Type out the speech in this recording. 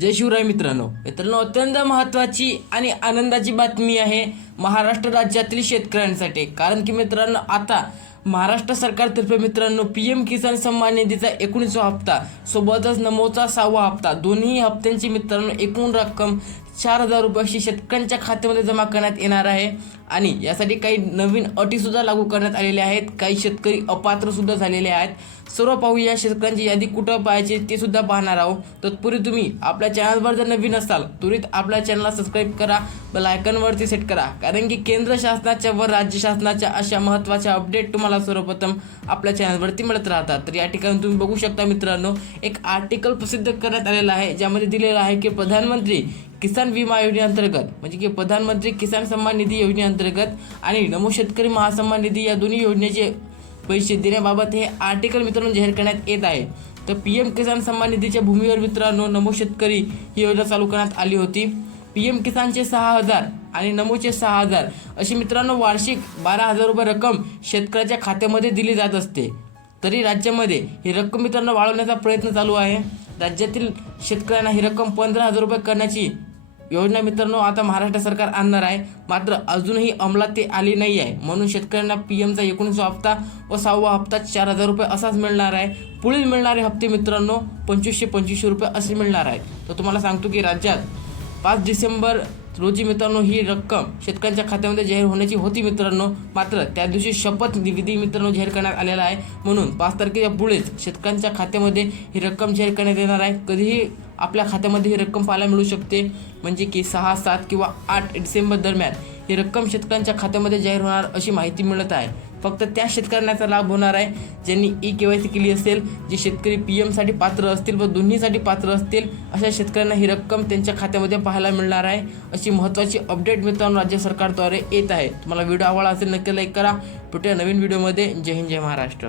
जय शिवराय मित्रांनो. मित्रांनो अत्यंत महत्त्वाची आणि आनंदाची बातमी आहे महाराष्ट्र राज्यातील शेतकऱ्यांसाठी. कारण की मित्रांनो आता महाराष्ट्र सरकारतर्फे मित्रांनो पी एम किसान सन्मान निधीचा एकोणीसवा हप्ता सोबतच नमोचा सहावा हप्ता दोन्ही हप्त्यांची मित्रांनो एकूण रक्कम चार हजार रुपये अशी शेतकऱ्यांच्या खात्यामध्ये जमा करण्यात येणार आहे. आणि यासाठी काही नवीन अटीसुद्धा लागू करण्यात आलेल्या आहेत. काही शेतकरी अपात्रसुद्धा झालेले आहेत. सर्व पाहू या शेतकऱ्यांची यादी कुठं पाहायची ते सुद्धा पाहणार आहोत. तत्पूर्वी तुम्ही आपल्या चॅनलवर जर नवीन असाल त्वरित आपल्या चॅनलला सबस्क्राईब करा. बेल लायकनवरती सेट करा. कारण की केंद्र शासनाच्या व राज्य शासनाच्या अशा महत्त्वाच्या अपडेट तुम्हाला सर्वप्रथम आपल्या चॅनलवरती मिळत राहतात. तर या ठिकाणी तुम्ही बघू शकता मित्रांनो एक आर्टिकल प्रसिद्ध करण्यात आलेला आहे ज्यामध्ये दिलेलं आहे की प्रधानमंत्री किसान विमा योजनेअंतर्गत म्हणजे की प्रधानमंत्री किसान सन्मान निधी योजनेअंतर्गत आणि नमो शेतकरी महासन्मान निधी या दोन्ही योजनेचे पैसे देण्याबाबत हे आर्टिकल मित्रांनो जाहीर करण्यात येत आहे. तर पी एम किसान सन्मान निधीच्या भूमीवर मित्रांनो नमो शेतकरी ही योजना चालू करण्यात आली होती. पी एम किसानचे सहा हजार आणि नमोचे सहा हजार अशी मित्रांनो वार्षिक बारा हजार रुपये रक्कम शेतकऱ्याच्या खात्यामध्ये दिली जात असते. तरी राज्यामध्ये ही रक्कम मित्रांनो वाढवण्याचा प्रयत्न चालू आहे. राज्यातील शेतकऱ्यांना ही रक्कम पंधरा हजार रुपये करण्याची योजना मित्रांनो आता महाराष्ट्र सरकार आणणार आहे. मात्र अजूनही अंमलात ते आली नाही आहे. म्हणून शेतकऱ्यांना पी एमचा एकोणीसवा हप्ता व सहावा हप्ता चार हजार रुपये असाच मिळणार आहे. पुढील मिळणारे हप्ते मित्रांनो पंचवीसशे पंचवीसशे रुपये असे मिळणार आहे. तर तुम्हाला सांगतो की राज्यात पाच डिसेंबर रोजी मित्रांनो ही रक्कम शेतकऱ्यांच्या खात्यामध्ये जाहीर होण्याची होती मित्रांनो. मात्र त्या दिवशी शपथ विधी मित्रांनो जाहीर करण्यात आलेला आहे. म्हणून पाच तारखेच्या पुढेच शेतकऱ्यांच्या खात्यामध्ये ही रक्कम जाहीर करण्यात येणार आहे. कधीही आपल्या खात्यामध्ये ही रक्कम पाहायला मिळू शकते. म्हणजे की सहा सात किंवा आठ डिसेंबर दरम्यान ही रक्कम शेतकऱ्यांच्या खात्यामध्ये जाहीर होणार अशी माहिती मिळत आहे. फक्त त्या शेतकऱ्यांचा लाभ होणार आहे. ज्यांनी ई के वाय सी केली असेल जे शेतकरी पी एमसाठी पात्र असतील व दोन्हीसाठी पात्र असतील अशा शेतकऱ्यांना ही रक्कम त्यांच्या खात्यामध्ये पाहायला मिळणार आहे. अशी महत्त्वाची अपडेट मित्रांनो राज्य सरकारद्वारे येत आहे. तुम्हाला व्हिडिओ आवडला असेल नक्की लाईक करा. भेटूया नवीन व्हिडिओमध्ये. जय हिंद जय महाराष्ट्र.